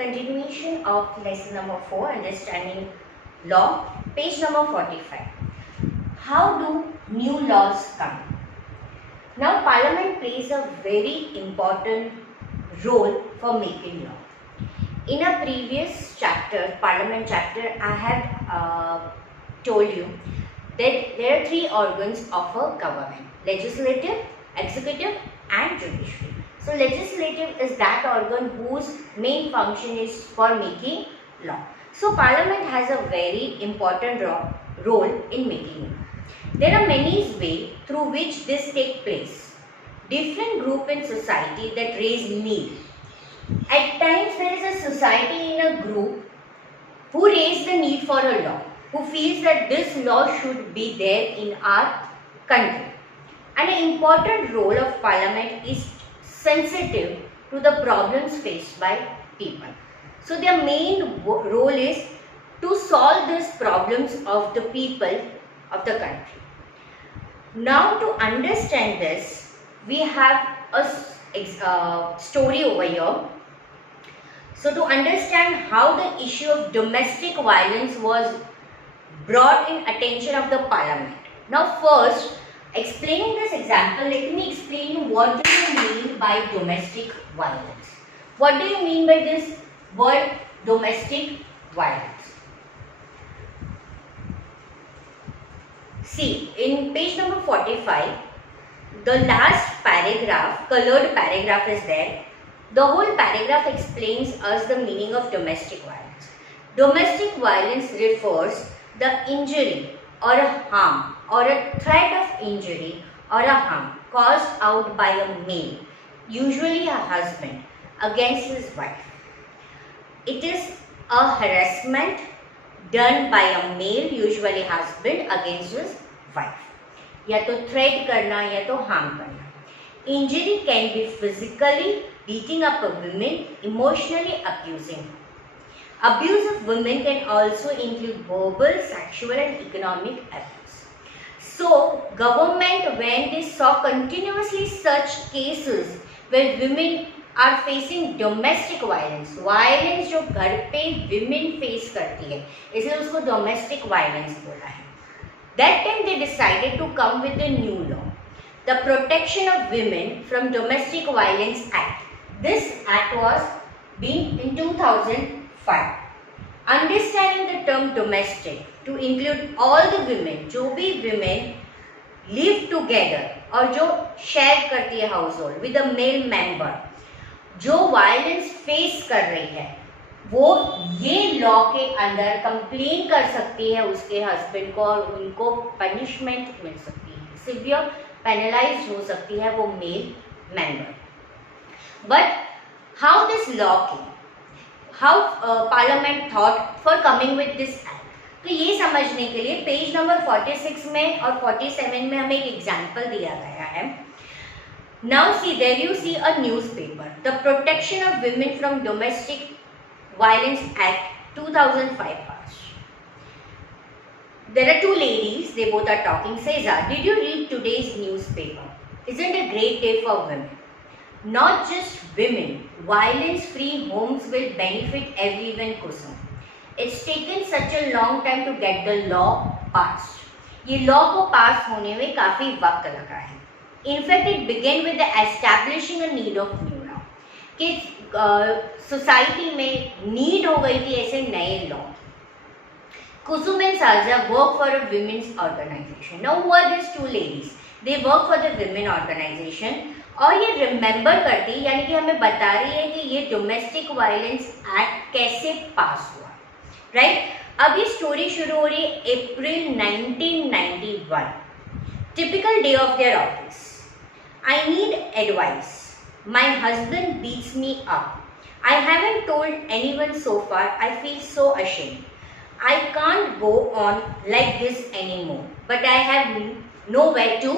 continuation of lesson number 4, understanding law, page number 45. How do new laws come? Now, Parliament plays a very important role for making law. In a previous chapter, Parliament chapter, I have told you that there are three organs of a government: legislative, executive and judiciary. So legislative is that organ whose main function is for making law. So Parliament has a very important role in making law. There are many ways through which this takes place. Different group in society that raise need. At times there is a society in a group who raise the need for a law, who feels that this law should be there in our country. And an important role of Parliament is sensitive to the problems faced by people. So their main role is to solve these problems of the people of the country. Now, to understand this, we have a story over here. So to understand how the issue of domestic violence was brought in attention of the Parliament. Now first, explaining this example, let me explain you what do you mean by domestic violence. What do you mean by this word domestic violence? See, in page number 45, the last paragraph, colored paragraph is there. The whole paragraph explains us the meaning of domestic violence. Domestic violence refers the injury or a harm or a threat of injury or a harm caused out by a male, usually a husband, against his wife. It is a harassment done by a male, usually husband, against his wife. या तो threat करना या तो harm करना. Injury can be physically beating up a woman, emotionally abusing her. Abuse of women can also include verbal, sexual and economic abuse. So, government, when they saw continuously such cases where women are facing domestic violence जो घर पे women face करती है, इसलिए उसको domestic violence बोला है. That time they decided to come with a new law, the Protection of Women from Domestic Violence Act. This act was being in 2005. Understanding the term domestic to include all the women, जो भी women live together और जो share करती है household with a male member, जो violence face कर रही है, वो ये लॉ के अंदर कंप्लेन कर सकती है उसके हस्बैंड को और उनको पनिशमेंट मिल सकती है, सिवियर पेनलाइज हो सकती है वो male member. But how this law came, how parliament thought for coming with this act, तो ये समझने के लिए पेज नंबर 46 में और 47 में हमें एक एग्जाम्पल दिया गया है. Now see there you see a newspaper, the protection of women from domestic Violence Act 2005 passed. There are two ladies, they both are talking. Seza, did you read today's newspaper? Isn't it a great day for women? Not just women, violence-free homes will benefit everyone, Kusum. It's taken such a long time to get the law passed. ये law को pass होने में काफी वक्त लगा है. In fact, it began with the establishing a need of new law. कि society में नीड हो गई थी ऐसे नए law. Kusum and Saja work for a women's organization. Now who are this two ladies, they work for the women organization और ये remember करती, यानी कि हमें बता रही है कि ये डोमेस्टिक वायलेंस एक्ट कैसे पास हुआ. राइट, अब ये स्टोरी शुरू हो रही है अप्रैल 1991. Typical day of their office. I need advice. My husband beats me up. I haven't told anyone so far. I feel so ashamed. I can't go on like this anymore. But I have nowhere to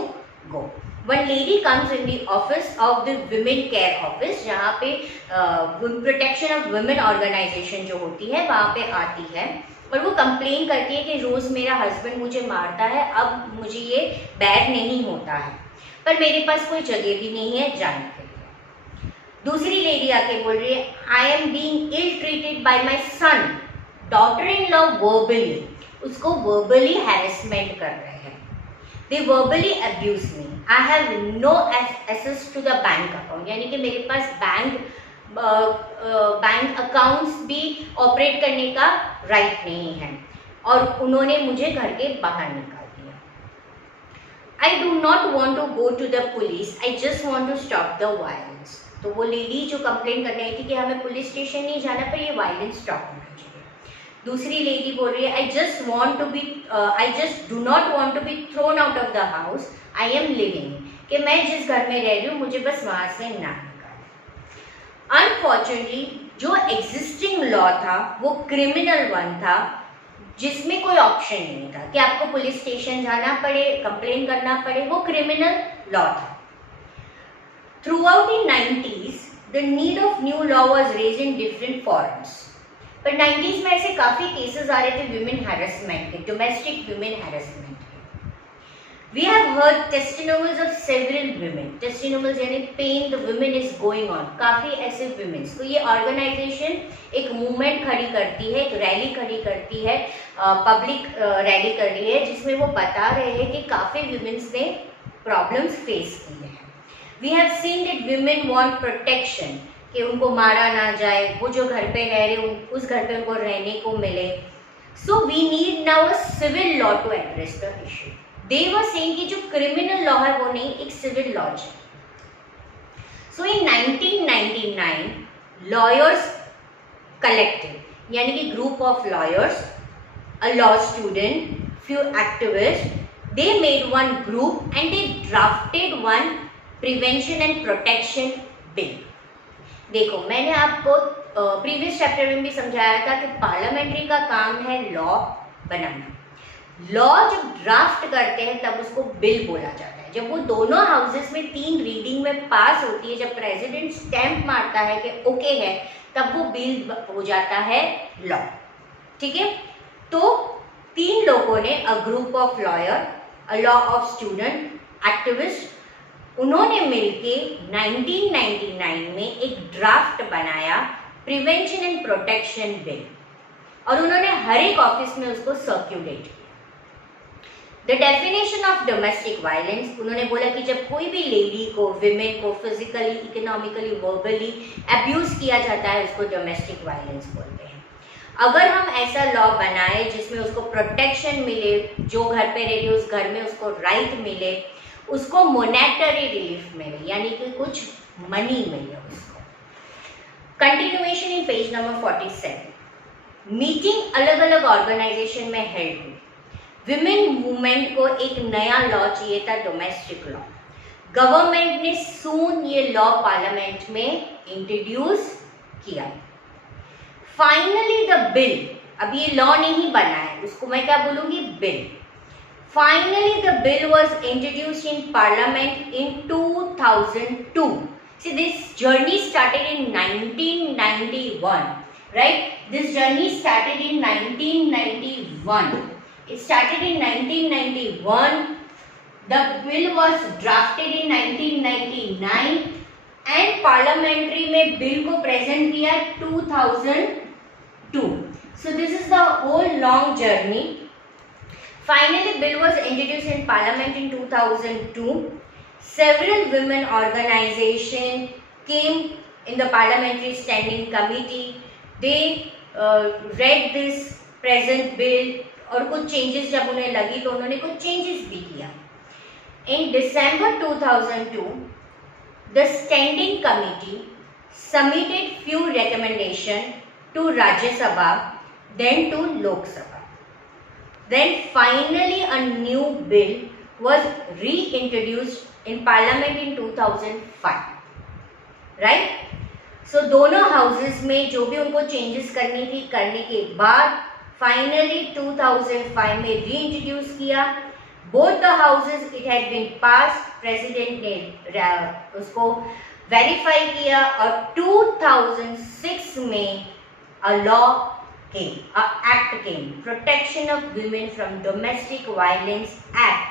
go. One lady comes in the office of the Women Care Office, जहाँ पे Protection of Women Organization जो होती है वहाँ पे आती है और वो कंप्लेन करती है कि रोज़ मेरा हस्बैंड मुझे मारता है, अब मुझे ये बैड नहीं होता है, पर मेरे पास कोई जगह भी नहीं है जाने के लिए. दूसरी लेडी आके बोल रही है I am being ill treated by my son, daughter in law verbally, उसको वर्बली हैरेसमेंट कर रहे हैं, they verbally abuse me, I have no access to the bank account, यानी कि मेरे पास बैंक अकाउंट्स भी ऑपरेट करने का राइट नहीं है, और उन्होंने मुझे घर के बाहर निकाल दिया। I do not want to go to the police, I just want to stop the violence. तो वो लेडी जो कंप्लेन कर रही थी कि हमें पुलिस स्टेशन नहीं जाना, पर ये वायलेंस स्टॉप होना चाहिए। दूसरी लेडी बोल रही है I just do not want to be thrown out of the house I am living, कि मैं जिस घर में रह रही हूँ मुझे बस वहां से ना निकाले। अनफॉर्चुनेटली जो एग्जिस्टिंग लॉ था वो क्रिमिनल वन था, जिसमें कोई ऑप्शन नहीं था कि आपको पुलिस स्टेशन जाना पड़े, कंप्लेन करना पड़े, वो क्रिमिनल लॉ था। Throughout the 90s, the need of new law was raised in different forums. पर 90s में ऐसे काफी केसेस आ रहे थे विमेन हैरेसमेंट के, डोमेस्टिक विमेन हैरेसमेंट के। We have heard testimonials of several women. Testimonials यानी pain the women is going on. काफी ऐसे women. तो ये ऑर्गेनाइजेशन एक मूवमेंट खड़ी करती है, एक रैली खड़ी करती है, पब्लिक रैली कर रही है, जिसमें वो बता रहे हैं कि काफी women's ने प्रॉब्लम्स फेस की है। We have seen that women want protection, कि उनको मारा ना जाए, वो जो घर पे रह रहे उस घर पे उनको रहने को मिले। So we need now a civil law to address the issue. They were saying कि जो criminal law है वो नहीं, एक civil law है। So in 1999, lawyers collective, यानी कि group of lawyers, a law student, few activists, they made one group and they drafted one prevention and protection bill. देखो मैंने आपको प्रीवियस चैप्टर में भी समझाया था कि पार्लियामेंट्री का काम है लॉ बनाना। लॉ जब ड्राफ्ट करते हैं तब उसको बिल बोला जाता है। जब वो दोनों हाउसेस में 3 रीडिंग में पास होती है, जब प्रेसिडेंट स्टैंप मारता है कि ओके है, तब वो बिल हो जाता है लॉ। ठीक है, तो 3 लोगों ने, a group of lawyer, a law of student, activist, उन्होंने मिलके 1999 में एक ड्राफ्ट बनाया प्रिवेंशन एंड प्रोटेक्शन बिल, और उन्होंने हर एक ऑफिस में उसको सर्क्यूलेट किया। The definition of domestic violence, उन्होंने बोला कि जब कोई भी लेडी को, विमेन को फिजिकली, इकोनॉमिकली, वर्बली अब्यूज किया जाता है, उसको डोमेस्टिक वायलेंस बोलते हैं। अगर हम ऐसा लॉ बनाए जिसमें उसको प्रोटेक्शन मिले, जो घर पे रह रही है उस घर में उसको राइट मिले, उसको मोनेटरी रिलीफ मिले, यानी कि कुछ मनी मिले उसको। कंटिन्यूएशन इन पेज नंबर 47। मीटिंग अलग अलग ऑर्गेनाइजेशन में हेल्ड हुई। विमेन मूवमेंट को एक नया लॉ चाहिए था, डोमेस्टिक लॉ। गवर्नमेंट ने सून ये लॉ पार्लियामेंट में इंट्रोड्यूस किया। फाइनली द बिल, अब ये लॉ नहीं बना है, उसको मैं क्या बोलूंगी, bill. Finally, the bill was introduced in Parliament in 2002. See, this journey started in 1991, right? This journey started in 1991. It started in 1991. The bill was drafted in 1999 and parliamentary में bill को present किया 2002. So this is the whole long journey. Finally, bill was introduced in Parliament in 2002. Several women organizations came in the parliamentary standing committee. They read this present bill और कुछ changes जब उन्हें लगी तो उन्होंने कुछ changes भी किया। In December 2002, the standing committee submitted few recommendations to Rajya Sabha, then to Lok Sabha. Then finally a new bill was reintroduced in Parliament in 2005, right? So दोनों houses में जो भी उनको changes करनी थी, करने के बाद finally 2005 में reintroduce किया। Both the houses it had been passed, President ने उसको verify किया, और 2006 में a law came, an act came, Protection of Women from Domestic Violence Act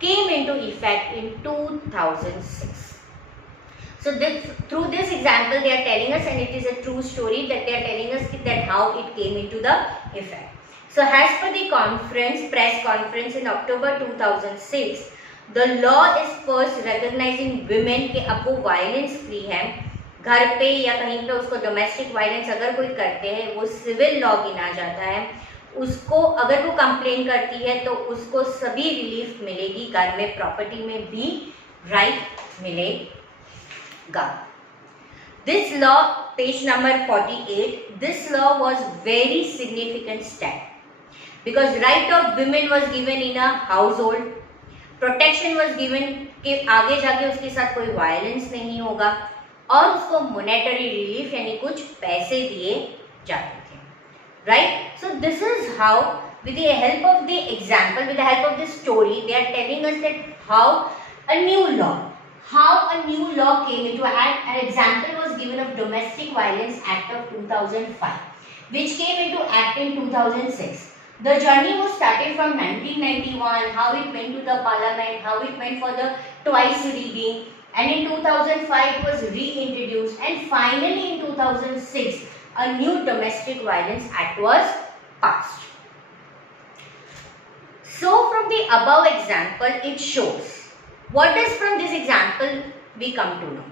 came into effect in 2006. So through this example they are telling us, and it is a true story that they are telling us that how it came into the effect. So as per the press conference in October 2006, the law is first recognizing women के अब वो violence free है, घर पे या कहीं पे उसको डोमेस्टिक वायलेंस अगर कोई करते हैं वो सिविल लॉ गिना जाता है, उसको अगर वो कंप्लेन करती है तो उसको सभी रिलीफ मिलेगी, घर में प्रॉपर्टी में भी राइट मिलेगा. This law, page number 48, this law was very significant step because right of women was given in a household, protection was given कि आगे जाके उसके साथ कोई वायलेंस नहीं होगा, और उसको मॉनेटरी रिलीफ यानी कुछ पैसे दिए जाते थे, right. So this is how with the help of the example, with the help of this story, they are telling us that how a new law came into act. An example was given of Domestic Violence Act of 2005, which came into act in 2006. The journey was started from 1991, how it went to the parliament, how it went for the twice reading, and in 2005 it was reintroduced, and finally in 2006 a new Domestic Violence Act was passed. So from the above example it shows, what does from this example we come to know?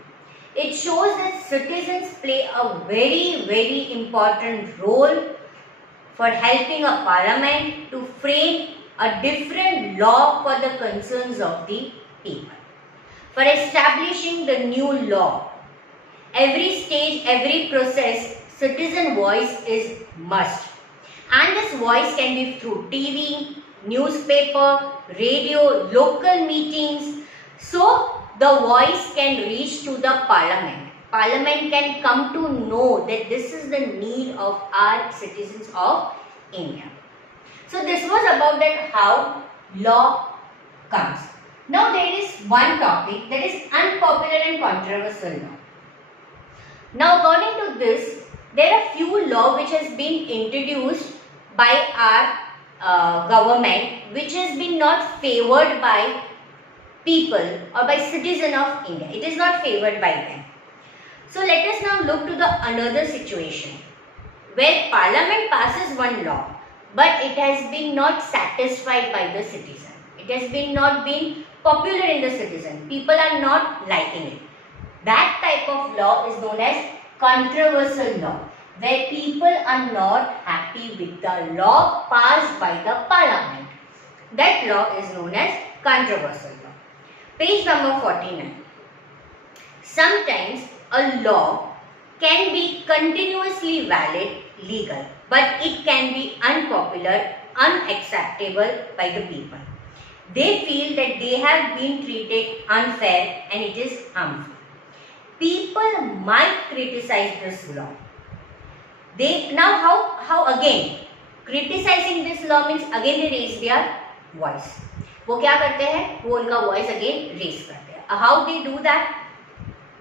It shows that citizens play a very important role for helping a parliament to frame a different law for the concerns of the people, for establishing the new law. Every stage, every process, citizen voice is must, and this voice can be through TV, newspaper, radio, local meetings. So the voice can reach to the parliament. Parliament can come to know that this is the need of our citizens of India. So this was about that how law comes. Now there is one topic that is unpopular and controversial law. Now according to this, there are few law which has been introduced by our government, which has been not favored by people or by citizen of India. It is not favored by them. So let us now look to the another situation where parliament passes one law, but it has been not satisfied by the citizen. It has been not been popular in the citizen. People are not liking it. That type of law is known as controversial law, where people are not happy with the law passed by the parliament. That law is known as controversial law. Page number 49. Sometimes a law can be continuously valid, legal, but it can be unpopular, unacceptable by the people. They feel that they have been treated unfair and it is harmful. People might criticize this law. How again criticizing this law means again they raise their voice. वो क्या करते हैं, वो उनका voice again raise करते हैं. How they do that?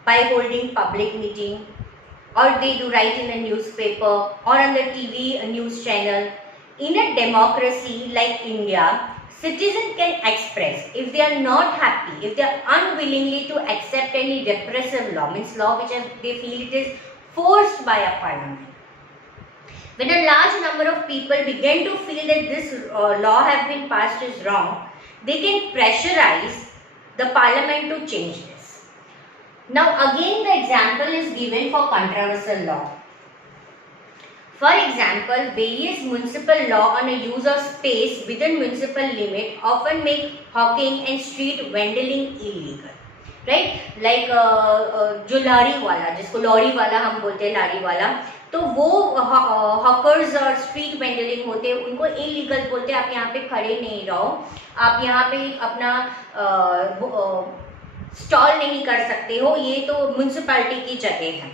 By holding public meeting, or they do write in a newspaper or on the TV, a news channel. In a democracy like India, citizens can express if they are not happy, if they are unwillingly to accept any repressive law, means law which they feel it is forced by a parliament. When a large number of people begin to feel that this law have been passed is wrong, they can pressurize the parliament to change this. Now again the example is given for controversial law. For example, various municipal law on a use of space within municipal limit often make hawking and street vending illegal. Right? Like जो लारी वाला, जिसको lorry वाला हम बोलते हैं, लारी वाला, तो वो हॉकर्स और स्ट्रीट वेंडलिंग होते हैं, उनको इलीगल बोलते हैं. आप यहाँ पे खड़े नहीं रहो, आप यहाँ पे अपना स्टॉल नहीं कर सकते हो, ये तो म्यूनसिपैलिटी की जगह है.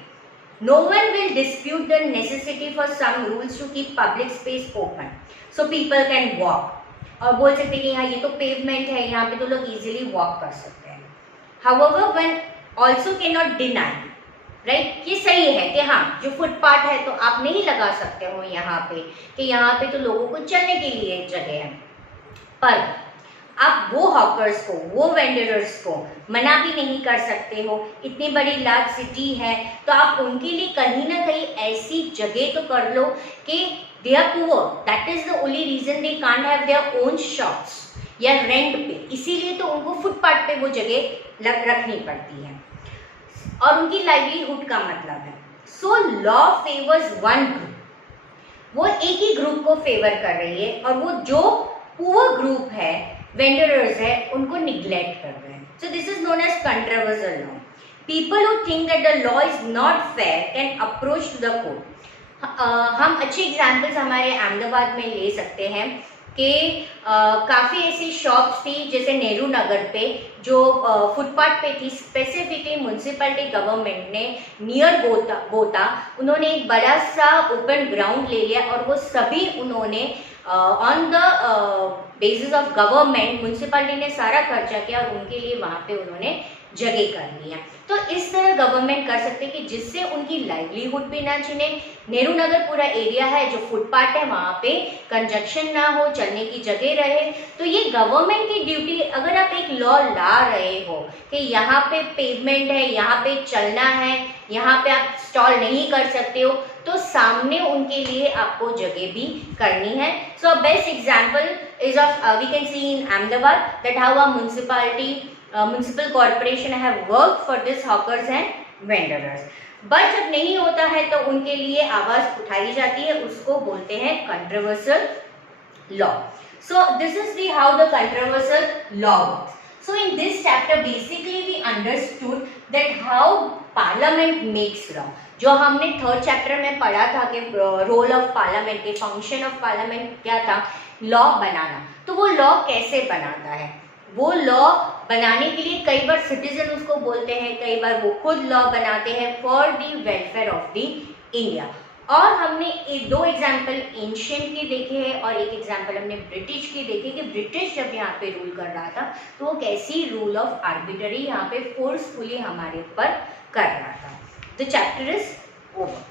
No one will dispute the necessity for some rules to keep public space open, so people can walk. और बोल सकते हैं कि यहाँ ये तो पेवमेंट है, यहाँ पे तो लोग इजीली वॉक कर सकते हैं. However, one also cannot deny, right? ये सही है कि हाँ जो फुटपाथ है तो आप नहीं लगा सकते हो यहाँ पे, कि यहाँ पे तो लोगों को चलने के लिए जगह है. पर आप वो हॉकर्स को, वो वेंडरर्स को मना भी नहीं कर सकते हो। इतनी बड़ी लार्ज सिटी है तो आप उनके लिए कहीं ना कहीं ऐसी जगह तो कर लो कि they are poor, that is the only reason they can't have their own shops या रेंट पे, इसीलिए तो उनको फुटपाथ पे वो जगह रखनी पड़ती है और उनकी लाइवलीहुड का मतलब है। So law favours one group, वो एक ही ग्रुप को फेवर कर रही है और वो जो पुअर ग्रुप है, वेंडरर्स है, उनको निग्लेक्ट कर रहे हैं। So this is known as controversial law. People who think that the law is not fair can approach to the court. हम अच्छे एग्जाम्पल्स हमारे अहमदाबाद में ले सकते हैं कि काफ़ी ऐसी शॉप्स थी जैसे नेहरू नगर पे जो फुटपाथ पे थी। स्पेसिफिकली म्यूनसिपैलिटी गवर्नमेंट ने नियर गोता उन्होंने एक बड़ा सा ओपन ग्राउंड ले लिया और वो सभी उन्होंने on the basis of government, municipality ने सारा खर्चा किया और उनके लिए वहाँ पे उन्होंने जगह कर लिया। तो इस तरह गवर्नमेंट कर सकते हैं कि जिससे उनकी लाइवलीहुड भी ना छिने। नेहरू नगर पूरा एरिया है जो फुटपाथ है, वहाँ पे कंजक्शन ना हो, चलने की जगह रहे। तो ये गवर्नमेंट की ड्यूटी, अगर आप एक लॉ ला रहे हो कि यहाँ पे पेवमेंट है, यहाँ पे चलना है, यहाँ पे आप स्टॉल नहीं कर सकते हो, तो सामने उनके लिए आपको जगह भी करनी है। So best example is of we can see in Ahmedabad that how a municipal corporation have work for this hawkers and vendorers. But जब नहीं होता है तो उनके लिए आवाज उठाई जाती है, उसको बोलते हैं controversial law. So this is the how the controversial law works. So in this chapter basically we understood that how parliament makes law. जो हमने थर्ड चैप्टर में पढ़ा था कि रोल ऑफ पार्लियामेंट के फंक्शन ऑफ पार्लियामेंट क्या था, law बनाना। तो वो लॉ कैसे बनाता है, वो लॉ बनाने के लिए कई बार सिटीजन उसको बोलते हैं, कई बार वो खुद लॉ बनाते हैं for the welfare of the India. और हमने दो एग्जाम्पल एंशिएंट के देखे हैं और एक एग्जाम्पल हमने ब्रिटिश की देखे कि ब्रिटिश जब यहाँ पे रूल कर रहा था तो वो कैसी रूल ऑफ आर्बिट्री यहाँ पे फोर्सफुली हमारे ऊपर कर रहा था। The chapter is over.